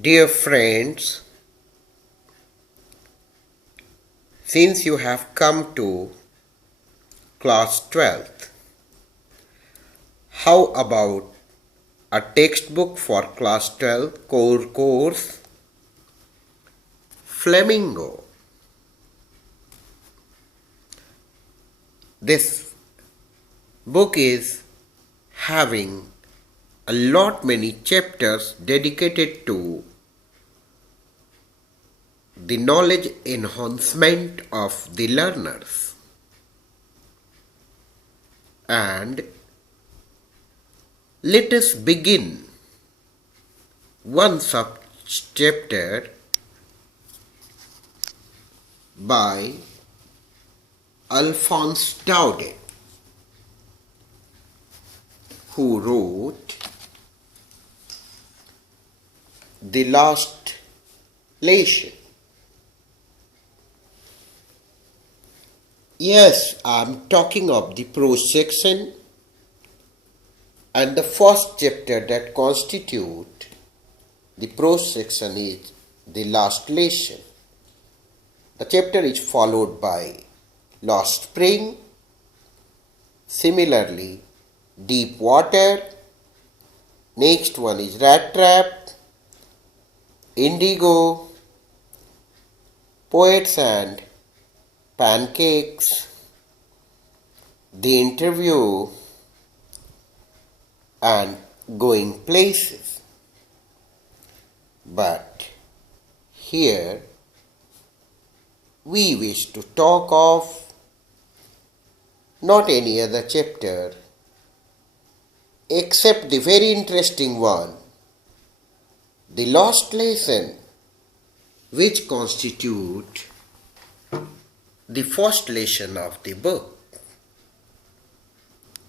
Dear friends, since you have come to class 12th, how about a textbook for class 12 core course Flamingo? This book is having a lot many chapters dedicated to the knowledge enhancement of the learners. And let us begin one such chapter by Alphonse Daudet, who wrote The Last Lesson. Yes, I am talking of the prose section and the first chapter that constitute the prose section is The Last Lesson. The chapter is followed by Lost Spring, similarly Deep Water, next one is Rat Trap, Indigo, Poets and Pancakes, The Interview, and Going Places. But here we wish to talk of not any other chapter except the very interesting one, The Lost Lesson, which constitute the first lesson of the book,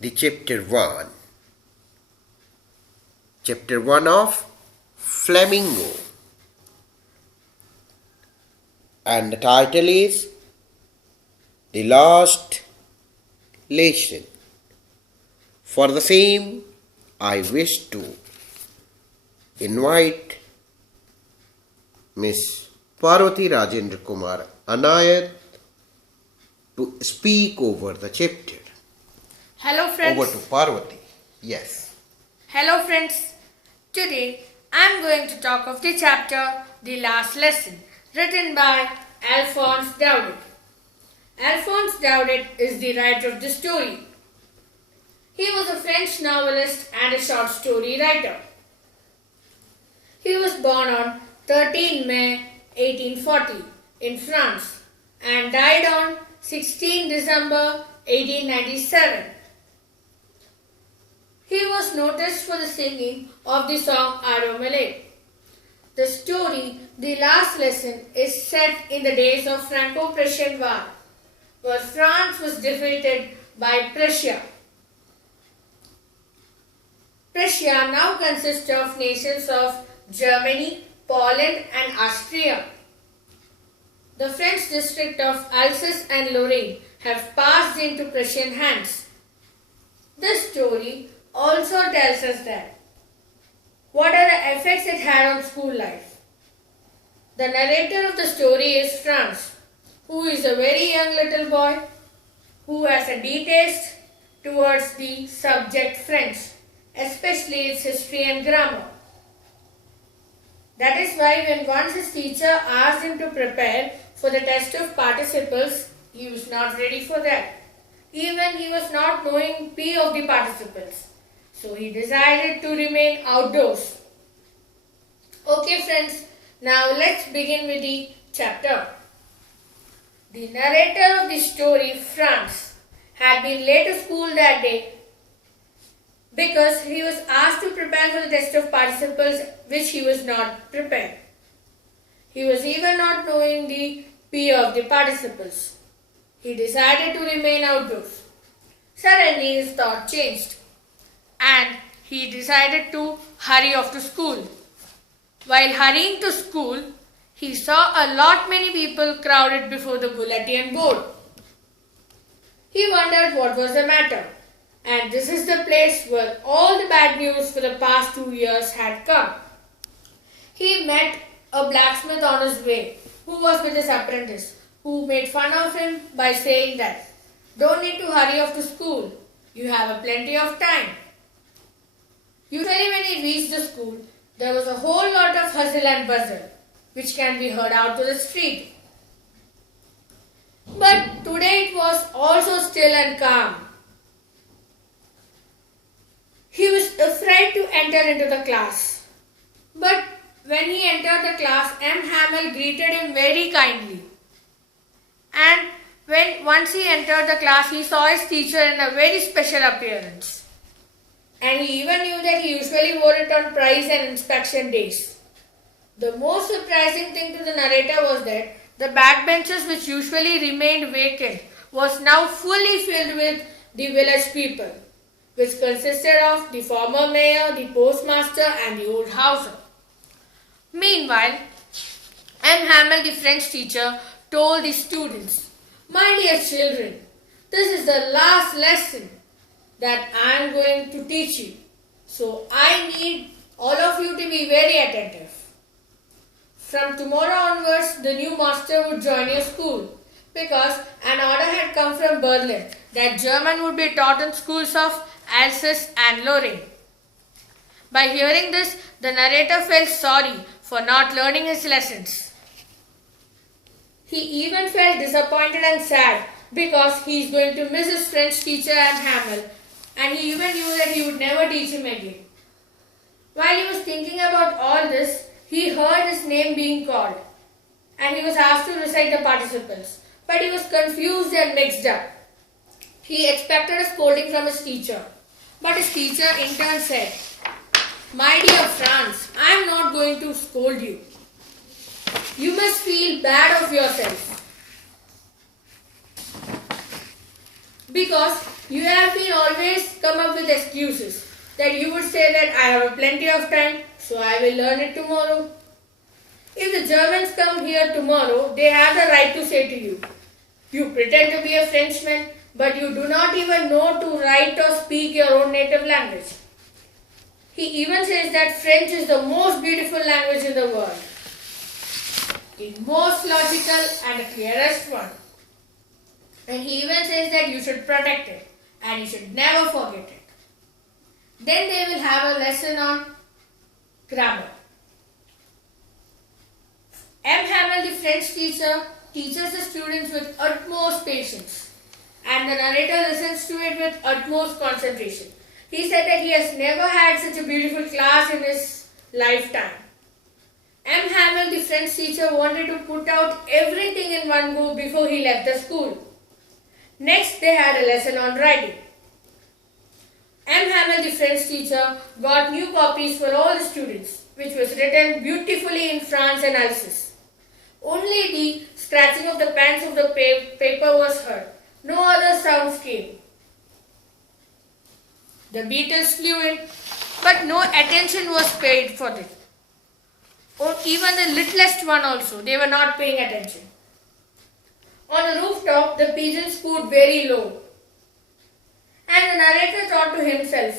the chapter 1. Chapter 1 of Flamingo. And the title is The Last Lesson. For the same, I wish to invite Miss Parvati Rajendra Kumar Anayat to speak over the chapter. Hello friends. Over to Parvati. Yes. Hello friends. Today I am going to talk of the chapter The Last Lesson, written by Alphonse Daudet. Alphonse Daudet is the writer of the story. He was a French novelist and a short story writer. He was born on 13 May 1840 in France and died on 16 December 1897. He was noticed for the singing of the song Aromale. The story, The Last Lesson, is set in the days of Franco-Prussian War, where France was defeated by Prussia. Prussia now consists of nations of Germany, Poland and Austria. The French district of Alsace and Lorraine have passed into Prussian hands. This story also tells us that what are the effects it had on school life. The narrator of the story is Franz, who is a very young little boy who has a distaste towards the subject French, especially its history and grammar. That is why when once his teacher asked him to prepare for the test of participles, he was not ready for that. Even he was not knowing P of the participles. So he decided to remain outdoors. Okay friends, now let's begin with the chapter. The narrator of the story, Franz, had been late to school that day because he was asked to prepare for the test of participles which he was not prepared. He was even not knowing the P of the participles. He decided to remain outdoors. Suddenly his thought changed and he decided to hurry off to school. While hurrying to school, he saw a lot many people crowded before the bulletin board. He wondered what was the matter, and this is the place where all the bad news for the past 2 years had come. He met a blacksmith on his way who was with his apprentice, who made fun of him by saying that, "Don't need to hurry off to school. You have a plenty of time." Usually when he reached the school, there was a whole lot of hustle and bustle, which can be heard out to the street. But today it was also still and calm. He was afraid to enter into the class. But when he entered the class, M. Hamel greeted him very kindly. And once he entered the class, he saw his teacher in a very special appearance. And he even knew that he usually wore it on prize and inspection days. The most surprising thing to the narrator was that the backbenches which usually remained vacant was now fully filled with the village people, which consisted of the former mayor, the postmaster and the old houser. Meanwhile, M. Hamel, the French teacher, told the students, "My dear children, this is the last lesson that I am going to teach you. So I need all of you to be very attentive. From tomorrow onwards, the new master would join your school because an order had come from Berlin that German would be taught in schools of Alsace and Lorraine." By hearing this, the narrator felt sorry for not learning his lessons. He even felt disappointed and sad because he is going to miss his French teacher and Hamel, and he even knew that he would never teach him again. While he was thinking about all this, he heard his name being called, and he was asked to recite the participles, but he was confused and mixed up. He expected a scolding from his teacher, but his teacher in turn said, "My dear Franz, I am not going to scold you. You must feel bad of yourself because you have been always come up with excuses that you would say that I have plenty of time, so I will learn it tomorrow. If the Germans come here tomorrow, they have the right to say to you, you pretend to be a Frenchman, but you do not even know to write or speak your own native language." He even says that French is the most beautiful language in the world, the most logical and the clearest one. And he even says that you should protect it and you should never forget it. Then they will have a lesson on grammar. M. Hamel, the French teacher, teaches the students with utmost patience, and the narrator listens to it with utmost concentration. He said that he has never had such a beautiful class in his lifetime. M. Hamel, the French teacher, wanted to put out everything in one go before he left the school. Next, they had a lesson on writing. M. Hamel, the French teacher, got new copies for all the students, which was written beautifully in France and Alsace. Only the scratching of the pens of the paper was heard. No other sounds came. The beetles flew in, but no attention was paid for this. Or even the littlest one also, they were not paying attention. On the rooftop, the pigeons cooed very low. And the narrator thought to himself,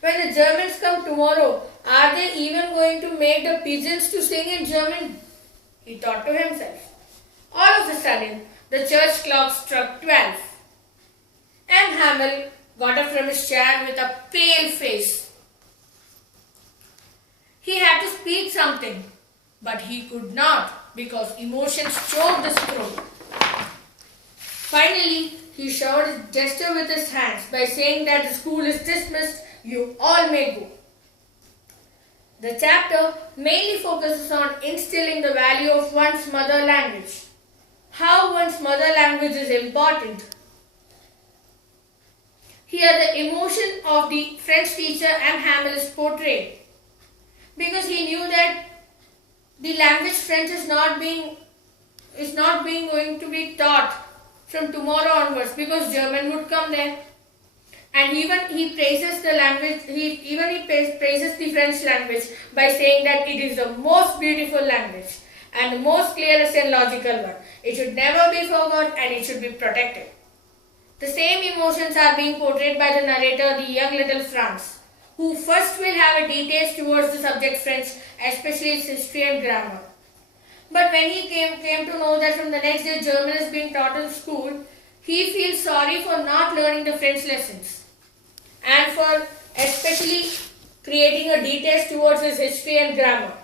when the Germans come tomorrow, are they even going to make the pigeons to sing in German? He thought to himself. All of a sudden, the church clock struck 12. M. Hamel got up from his chair with a pale face. He had to speak something, but he could not because emotions choked his throat. Finally, he showed his gesture with his hands by saying that the school is dismissed, you all may go. The chapter mainly focuses on instilling the value of one's mother language, how one's mother language is important. Here the emotion of the French teacher M. Hamel is portrayed because he knew that the language French is not being going to be taught from tomorrow onwards because German would come there. And even he praises the language, he praises the French language by saying that it is the most beautiful language and the most clearest and logical one. It should never be forgot and it should be protected. The same emotions are being portrayed by the narrator, the young little Franz, who first will have a detail towards the subject French, especially its history and grammar. But when he came to know that from the next day German is being taught in school, he feels sorry for not learning the French lessons and for especially creating a detail towards his history and grammar.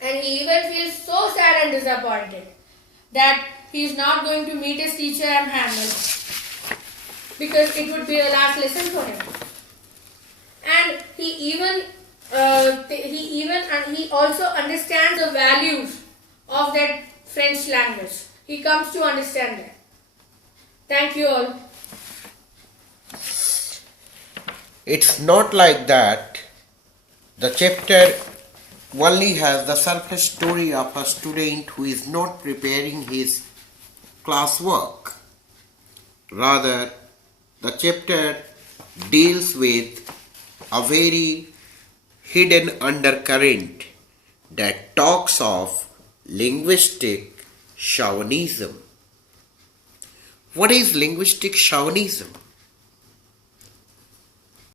And he even feels so sad and disappointed that he is not going to meet his teacher and Hamlet because it would be a last lesson for him. And he also understands the values of that French language. He comes to understand that. Thank you all. It's not like that. The chapter only has the surface story of a student who is not preparing his classwork. Rather, the chapter deals with a very hidden undercurrent that talks of linguistic chauvinism. What is linguistic chauvinism?